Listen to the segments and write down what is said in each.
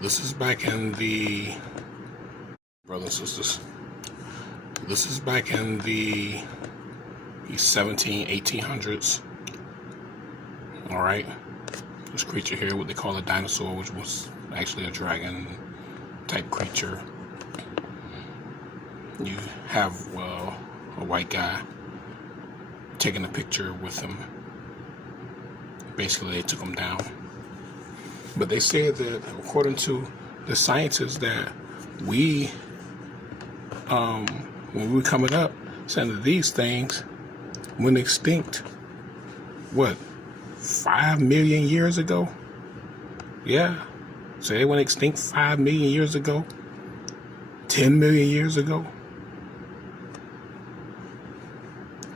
This is back in the, brothers and sisters, this is back in the 1800s. All right, this creature here, what they call a dinosaur, which was actually a dragon type creature. You have a white guy taking a picture with him. Basically, they took him down. But they said that, according to the scientists, that we, when we were coming up, saying that these things went extinct, what, 5 million years ago? Yeah. So they went extinct 5 million years ago, 10 million years ago.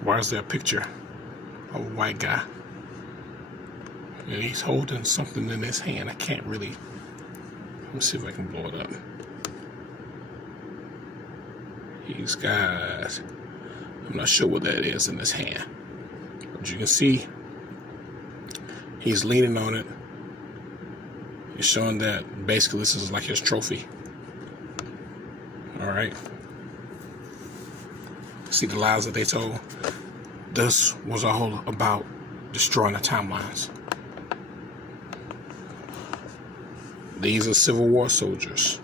Why is there a picture of a white guy? And he's holding something in his hand. I can't really. Let me see if I can blow it up. He's got, I'm not sure what that is in his hand. But you can see he's leaning on it. He's showing that basically this is like his trophy. All right. See the lies that they told? This was all about destroying the timelines. These are Civil War soldiers.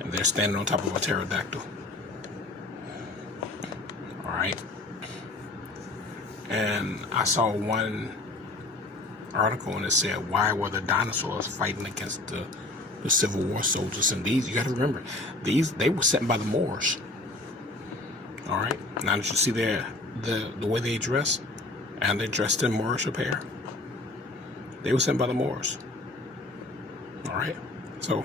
And they're standing on top of a pterodactyl. Alright. And I saw one article and it said, why were the dinosaurs fighting against the Civil War soldiers? And these, you got to remember, they were sent by the Moors. Alright. Now that you see the way they dress, and they dressed in Moorish apparel. They were sent by the Moors. All right. So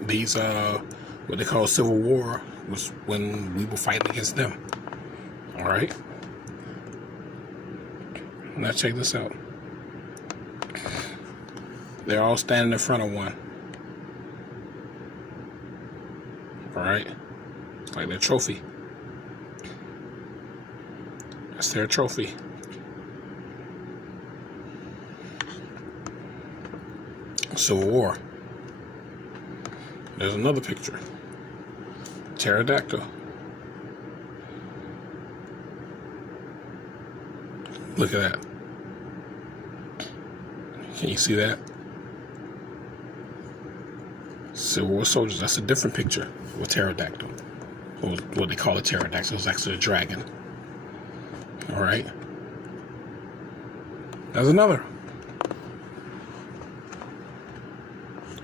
these, what they call Civil War, was when we were fighting against them. All right. Now check this out. They're all standing in front of one. All right. It's like their trophy. That's their trophy. Civil War. There's another picture. Pterodactyl. Look at that. Can you see that? Civil War soldiers. That's a different picture with pterodactyl. Or what they call a pterodactyl. It's actually a dragon. All right. There's another.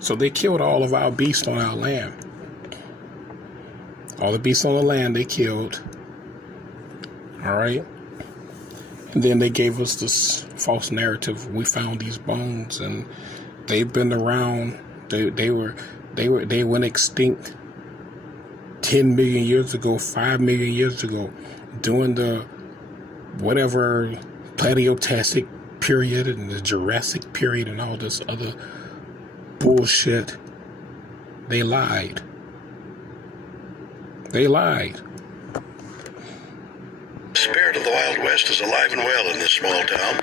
So they killed all of our beasts on our land. All the beasts on the land they killed. All right. And then they gave us this false narrative. We found these bones, and they've been around. They went extinct 10 million years ago, 5 million years ago, during the whatever Paleotastic period and the Jurassic period and all this other bullshit. They lied. They lied. The spirit of the Wild West is alive and well in this small town,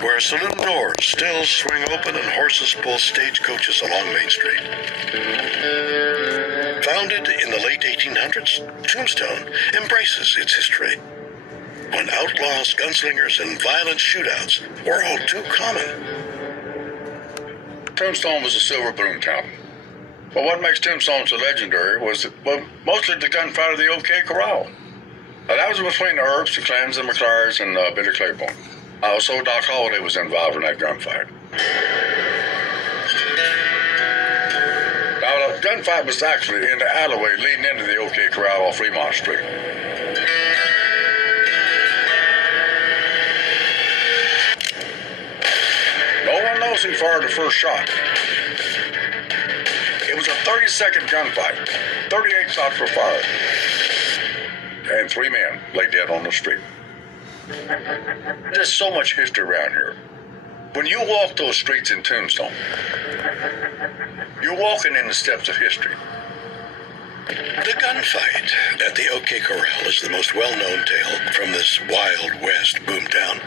where saloon doors still swing open and horses pull stagecoaches along Main Street. Founded in the late 1800s, Tombstone embraces its history, when outlaws, gunslingers, and violent shootouts were all too common. Tombstone was a silver boom town. But what makes Tombstone so legendary was mostly the gunfight of the OK Corral. Now, that was between the Earps, the Clans, the McClars, and Billy Claiborne. Also, Doc Holliday was involved in that gunfight. Now, the gunfight was actually in the alleyway leading into the OK Corral off Fremont Street. No one knows who fired the first shot. It was a 30-second gunfight. 38 shots were fired. And 3 men lay dead on the street. There's so much history around here. When you walk those streets in Tombstone, you're walking in the steps of history. The gunfight at the OK Corral is the most well-known tale from this Wild West boomtown.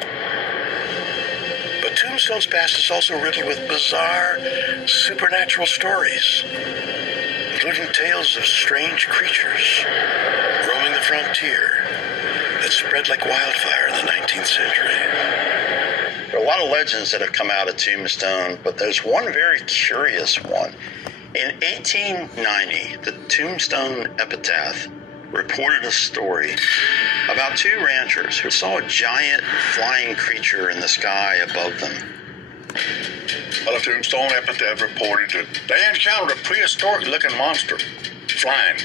But Tombstone Tombstone's past is also riddled with bizarre, supernatural stories, including tales of strange creatures roaming the frontier that spread like wildfire in the 19th century. There are a lot of legends that have come out of Tombstone, but there's one very curious one. In 1890, the Tombstone Epitaph reported a story about two ranchers who saw a giant flying creature in the sky above them. Well, the Tombstone Epitaph reported that they encountered a prehistoric-looking monster flying.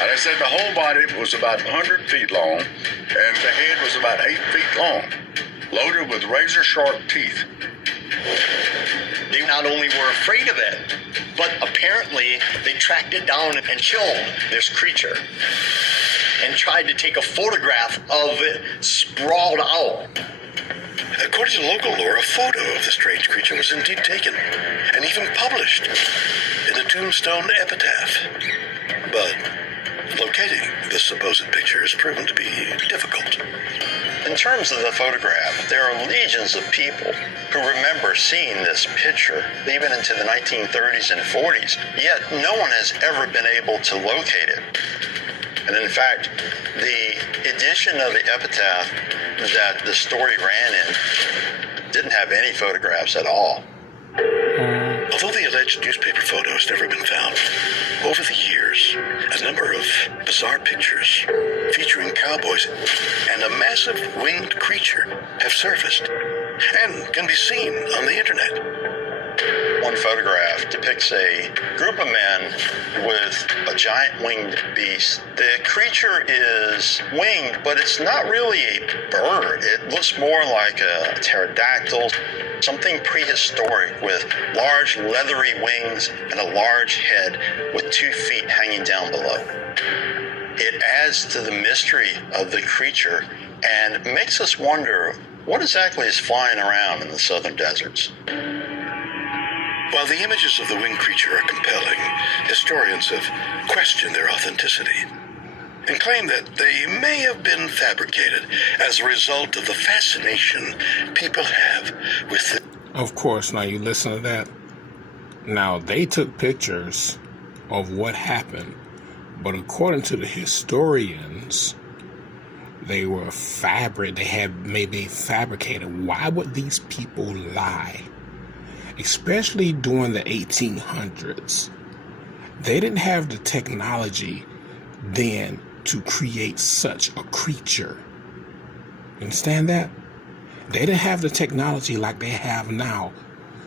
And they said the whole body was about 100 feet long, and the head was about 8 feet long, loaded with razor-sharp teeth. They not only were afraid of it, but apparently they tracked it down and killed this creature and tried to take a photograph of it sprawled out. According to local lore, a photo of the strange creature was indeed taken and even published in the Tombstone Epitaph. But locating the supposed picture has proven to be difficult. In terms of the photograph, there are legions of people who remember seeing this picture even into the 1930s and 40s, yet no one has ever been able to locate it. And in fact, the edition of the epitaph that the story ran in didn't have any photographs at all. Although the alleged newspaper photo has never been found, over the years, a number of bizarre pictures featuring cowboys and a massive winged creature have surfaced and can be seen on the internet. One photograph depicts a group of men with a giant winged beast. The creature is winged, but it's not really a bird. It looks more like a pterodactyl, something prehistoric with large leathery wings and a large head with 2 feet hanging down below. It adds to the mystery of the creature and makes us wonder what exactly is flying around in the southern deserts. While the images of the winged creature are compelling, historians have questioned their authenticity and claim that they may have been fabricated as a result of the fascination people have with the... Of course, now you listen to that. Now, they took pictures of what happened, but according to the historians, they had maybe fabricated. Why would these people lie? Especially during the 1800s. They didn't have the technology then to create such a creature. Understand that? They didn't have the technology like they have now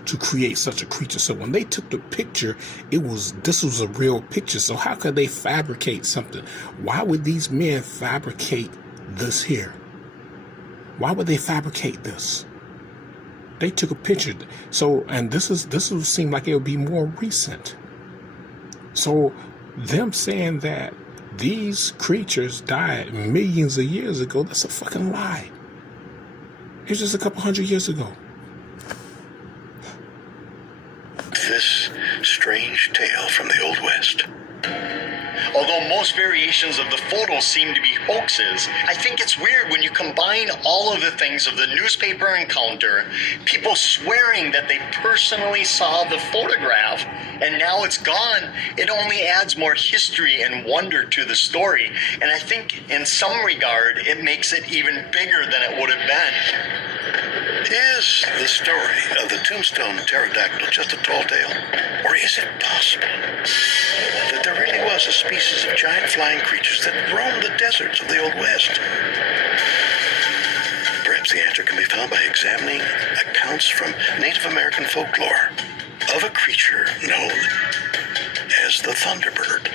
to create such a creature. So when they took the picture, this was a real picture. So how could they fabricate something? Why would these men fabricate this here? Why would they fabricate this? They took a picture. So, and this would seem like it would be more recent. So them saying that these creatures died millions of years ago, that's a fucking lie. It was just a couple hundred years ago. This strange tale from the Old West. Although most variations of the photos seem to be hoaxes, I think it's weird when you combine all of the things of the newspaper encounter, people swearing that they personally saw the photograph, and now it's gone. It only adds more history and wonder to the story, and I think in some regard it makes it even bigger than it would have been. Is the story of the Tombstone pterodactyl just a tall tale? Or is it possible that there really was a species of giant flying creatures that roamed the deserts of the Old West? Perhaps the answer can be found by examining accounts from Native American folklore of a creature known as the Thunderbird.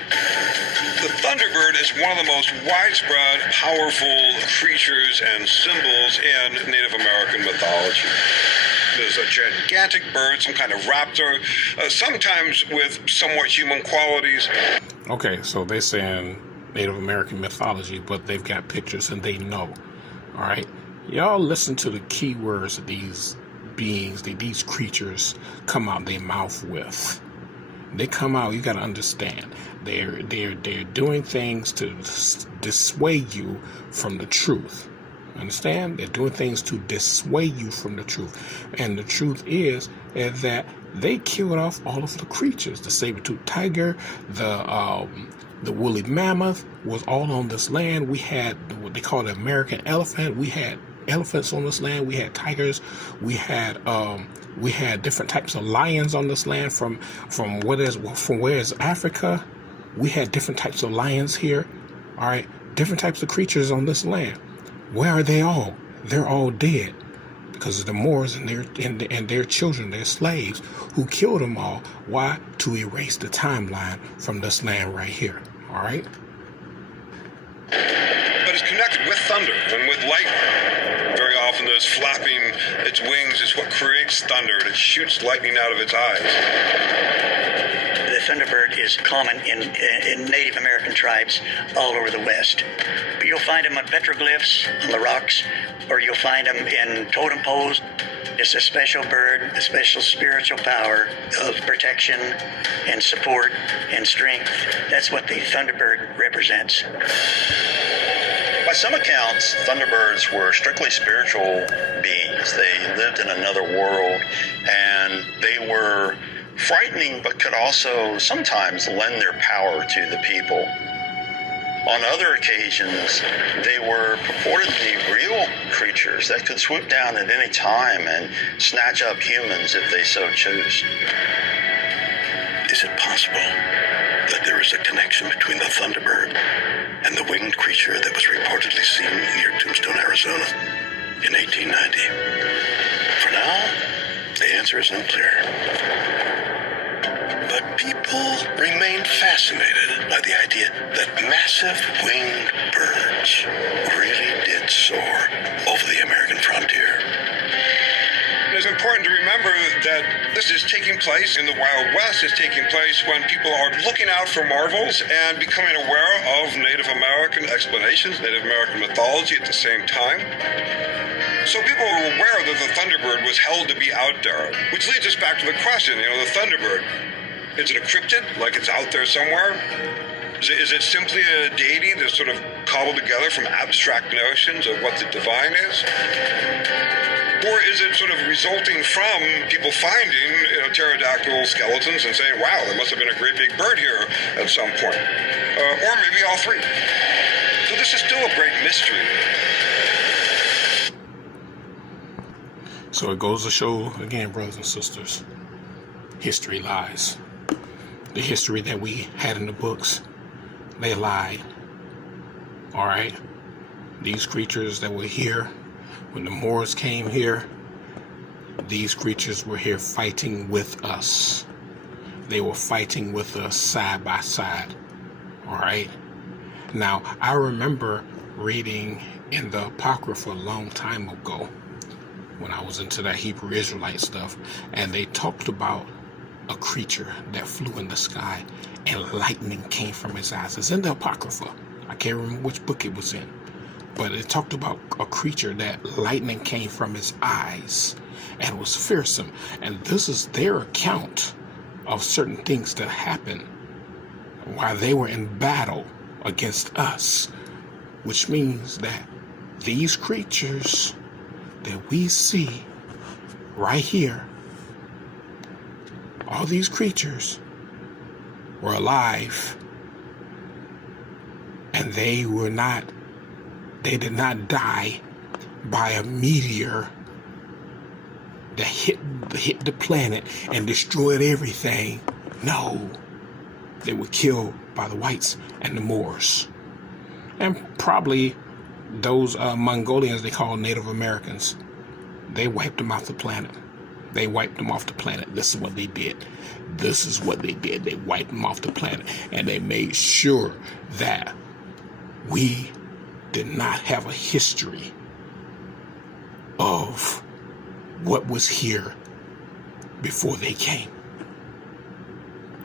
The Thunderbird is one of the most widespread, powerful creatures and symbols in Native American mythology. There's a gigantic bird, some kind of raptor, sometimes with somewhat human qualities. Okay, so they're saying Native American mythology, but they've got pictures and they know. All right? Y'all listen to the key words that these beings, these creatures come out their mouth with. They come out, you got to understand, they're doing things to dissuade you from the truth. Understand? They're doing things to dissuade you from the truth. And the truth is that they killed off all of the creatures. The saber-toothed tiger, the woolly mammoth was all on this land. We had what they call the American elephant. We had elephants on this land. We had tigers. We had different types of lions on this land from where is Africa. We had different types of lions here. All right, different types of creatures on this land. Where are they all? They're all dead because of the Moors and their children, their slaves, who killed them all. Why? To erase the timeline from this land right here. All right. But it's connected with thunder and with lightning. Very often, those flapping its wings is what creates thunder, and it shoots lightning out of its eyes. The thunderbird is common in Native American tribes all over the West. But you'll find them on petroglyphs on the rocks, or you'll find them in totem poles. It's a special bird, a special spiritual power of protection and support and strength. That's what the thunderbird represents. By some accounts, thunderbirds were strictly spiritual beings. They lived in another world, and they were frightening, but could also sometimes lend their power to the people. On other occasions, they were purportedly real creatures that could swoop down at any time and snatch up humans if they so chose. Is it possible that there is a connection between the thunderbird and the winged creature that was reportedly seen near Tombstone, Arizona in 1890? For now, the answer is unclear. But people remain fascinated by the idea that massive winged birds really did soar over the American frontier. It's important to remember that this is taking place in the Wild West. It's taking place when people are looking out for marvels and becoming aware of Native American explanations, Native American mythology at the same time. So people were aware that the thunderbird was held to be out there, which leads us back to the question, the thunderbird. Is it a cryptid, like it's out there somewhere? Is it simply a deity that's sort of cobbled together from abstract notions of what the divine is? Or is it sort of resulting from people finding pterodactyl skeletons and saying, wow, there must have been a great big bird here at some point? Or maybe all three. So this is still a great mystery. So it goes to show, again, brothers and sisters, history lies. The history that we had in the books, they lied. All right? These creatures that were here, when the Moors came here, these creatures were here fighting with us. They were fighting with us side by side. All right? Now, I remember reading in the Apocrypha a long time ago, when I was into that Hebrew Israelite stuff, and they talked about a creature that flew in the sky and lightning came from his eyes. It's in the Apocrypha. I can't remember which book it was in, but it talked about a creature that lightning came from his eyes and was fearsome. And this is their account of certain things that happened while they were in battle against us, which means that these creatures that we see right here, all these creatures were alive, and they did not die by a meteor that hit the planet and destroyed everything. No, they were killed by the whites and the Moors, and probably those Mongolians they call Native Americans. They wiped them off the planet. They wiped them off the planet. This is what they did. This is what they did. They wiped them off the planet. And they made sure that we did not have a history of what was here before they came.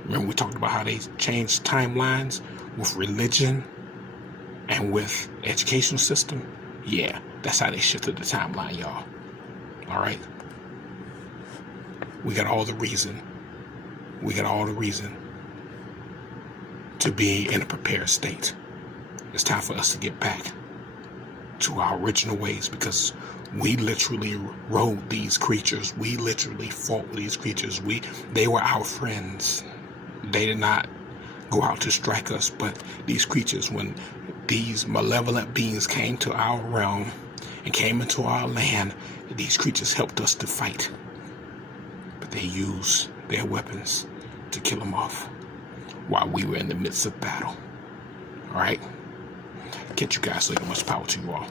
Remember we talked about how they changed timelines with religion and with educational system? Yeah, that's how they shifted the timeline, y'all. All right? We got all the reason. We got all the reason to be in a prepared state. It's time for us to get back to our original ways, because we literally rode these creatures. We literally fought with these creatures. They were our friends. They did not go out to strike us, but these creatures, when these malevolent beings came to our realm and came into our land, these creatures helped us to fight. But they used their weapons to kill them off while we were in the midst of battle. All right? Catch you guys later. Much power to you all.